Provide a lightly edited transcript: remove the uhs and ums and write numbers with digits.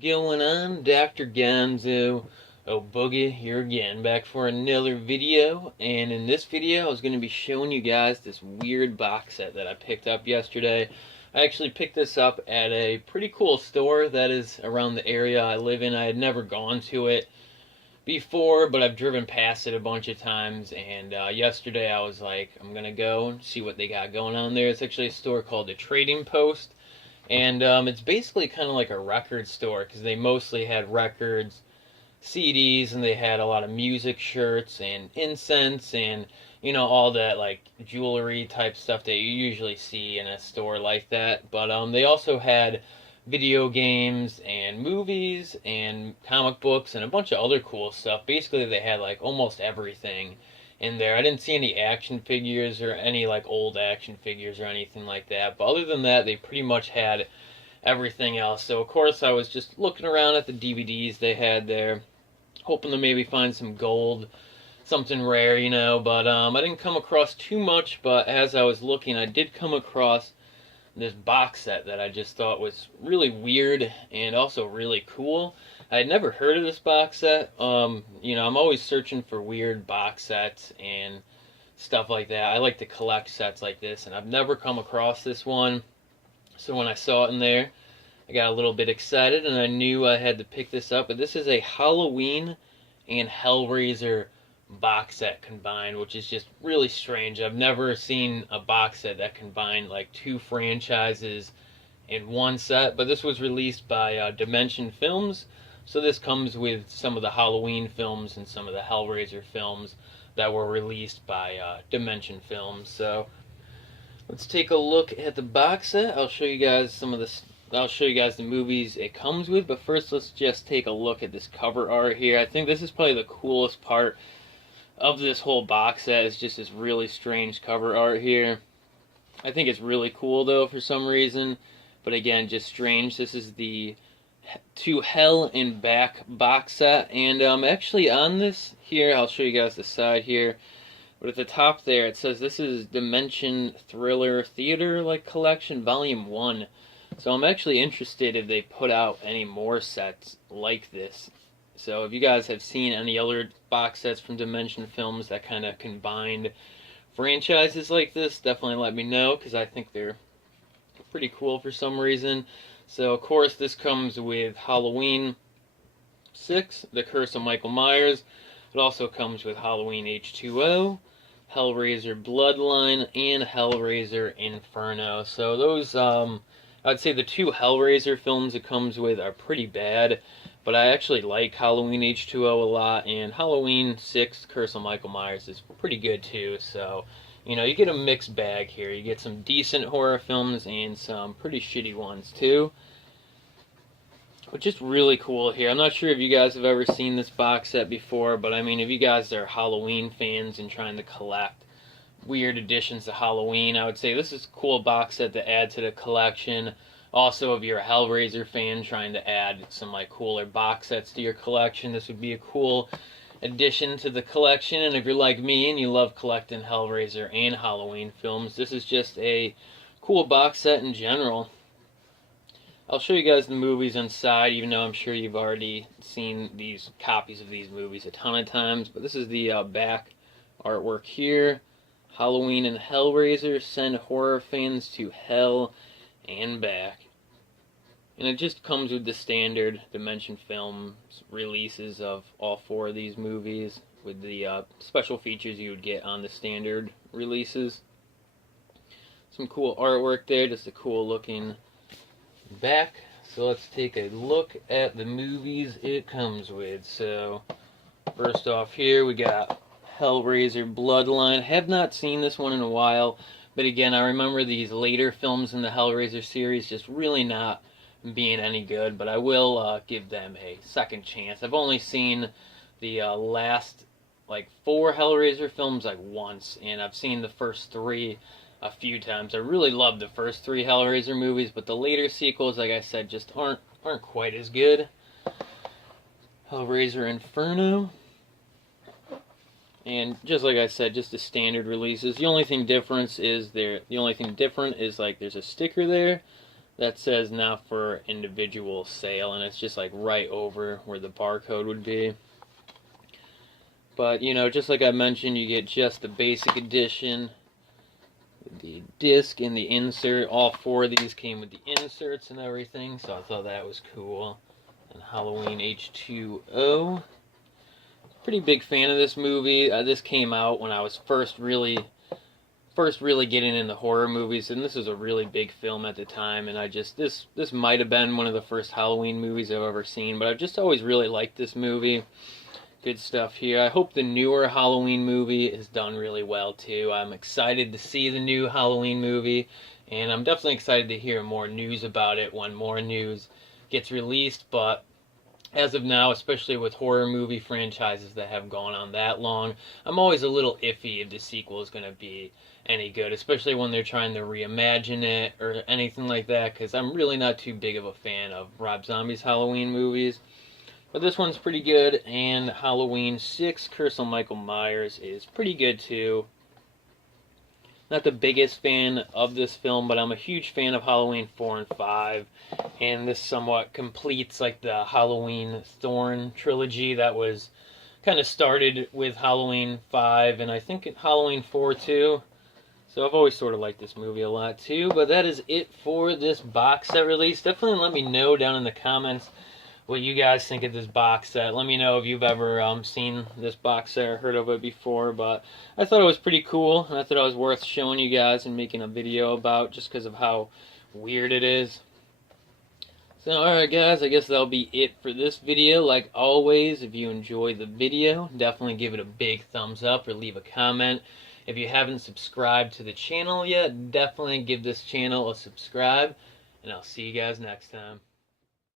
going on? Dr. Gonzo Boogie here again, back for another video. And in this video, I was going to be showing you guys this weird box set that I picked up yesterday. I actually picked this up at a pretty cool store that is around the area I live in. I had never gone to it before, but I've driven past it a bunch of times. And yesterday, I was like, I'm going to go and see what they got going on there. It's actually a store called the Trading Post. And it's basically kind of like a record store because they mostly had records, CDs, and they had a lot of music shirts and incense and, you know, all that like jewelry type stuff that you usually see in a store like that. But they also had video games and movies and comic books and a bunch of other cool stuff. Basically, they had like almost everything in there. I didn't see any action figures or any like old action figures or anything like that, but other than that, they pretty much had everything else. So of course I was just looking around at the DVDs they had there, hoping to maybe find some gold, something rare, you know, but I didn't come across too much. But as I was looking, I did come across this box set that I just thought was really weird and also really cool. I had never heard of this box set. You know, I'm always searching for weird box sets and stuff like that. I like to collect sets like this, and I've never come across this one. So when I saw it in there, I got a little bit excited, and I knew I had to pick this up. But this is a Halloween and Hellraiser box set combined, which is just really strange. I've never seen a box set that combined like two franchises in one set, but this was released by Dimension Films. So this comes with some of the Halloween films and some of the Hellraiser films that were released by Dimension Films. So let's take a look at the box set. I'll show you guys the movies it comes with, but first let's just take a look at this cover art here. I think this is probably the coolest part of this whole box set, is just this really strange cover art here. I think it's really cool though for some reason, but again, just strange. This is the To Hell and Back box set, and actually on this here, I'll show you guys the side here, but at the top there it says this is Dimension Thriller Theater like Collection Volume 1. So I'm actually interested if they put out any more sets like this. So if you guys have seen any other box sets from Dimension Films that kind of combined franchises like this, definitely let me know, because I think they're pretty cool for some reason. So of course this comes with Halloween 6, The Curse of Michael Myers. It also comes with Halloween H2O, Hellraiser Bloodline, and Hellraiser Inferno. So those, I'd say the two Hellraiser films it comes with are pretty bad, but I actually like Halloween H2O a lot, and Halloween 6, Curse of Michael Myers, is pretty good too. So, you know, you get a mixed bag here. You get some decent horror films and some pretty shitty ones too. But just really cool here. I'm not sure if you guys have ever seen this box set before, but I mean, if you guys are Halloween fans and trying to collect weird additions to Halloween, I would say this is a cool box set to add to the collection. Also, if you're a Hellraiser fan trying to add some like cooler box sets to your collection, this would be a cool addition to the collection. And if you're like me and you love collecting Hellraiser and Halloween films, this is just a cool box set in general. I'll show you guys the movies inside, even though I'm sure you've already seen these copies of these movies a ton of times. But this is the back artwork here. Halloween and Hellraiser send horror fans to hell and back. And it just comes with the standard Dimension Films releases of all four of these movies, with the special features you would get on the standard releases. Some cool artwork there, just a cool looking back. So let's take a look at the movies it comes with. So first off here we got Hellraiser Bloodline. Have not seen this one in a while, but again, I remember these later films in the Hellraiser series just really not being any good, but I will give them a second chance. I've only seen the last like 4 Hellraiser films like once, and I've seen the first 3 a few times. I really love the first 3 Hellraiser movies, but the later sequels, like I said, just aren't quite as good. Hellraiser Inferno. And just like I said, just the standard releases. The only thing different is like there's a sticker there that says not for individual sale, and it's just like right over where the barcode would be. But, you know, just like I mentioned, you get just the basic edition, the disc and the insert. All four of these came with the inserts and everything, so I thought that was cool. And Halloween H2O. Pretty big fan of this movie. This came out when I was first really getting into horror movies, and this was a really big film at the time, and this might have been one of the first Halloween movies I've ever seen, but I've just always really liked this movie. Good stuff here. I hope the newer Halloween movie is done really well too. I'm excited to see the new Halloween movie, and I'm definitely excited to hear more news about it when more news gets released. But as of now, especially with horror movie franchises that have gone on that long, I'm always a little iffy if the sequel is going to be any good, especially when they're trying to reimagine it or anything like that, because I'm really not too big of a fan of Rob Zombie's Halloween movies. But this one's pretty good, and Halloween 6, Curse on Michael Myers, is pretty good too. Not the biggest fan of this film, but I'm a huge fan of Halloween 4 and 5, and this somewhat completes like the Halloween Thorn trilogy that was kind of started with Halloween 5, and I think Halloween 4 too. So I've always sort of liked this movie a lot too, but that is it for this box set release. Definitely let me know down in the comments what you guys think of this box set. Let me know if you've ever seen this box set or heard of it before, but I thought it was pretty cool, and I thought it was worth showing you guys and making a video about just because of how weird it is. So alright guys, I guess that'll be it for this video. Like always, if you enjoyed the video, definitely give it a big thumbs up or leave a comment. If you haven't subscribed to the channel yet, definitely give this channel a subscribe, and I'll see you guys next time.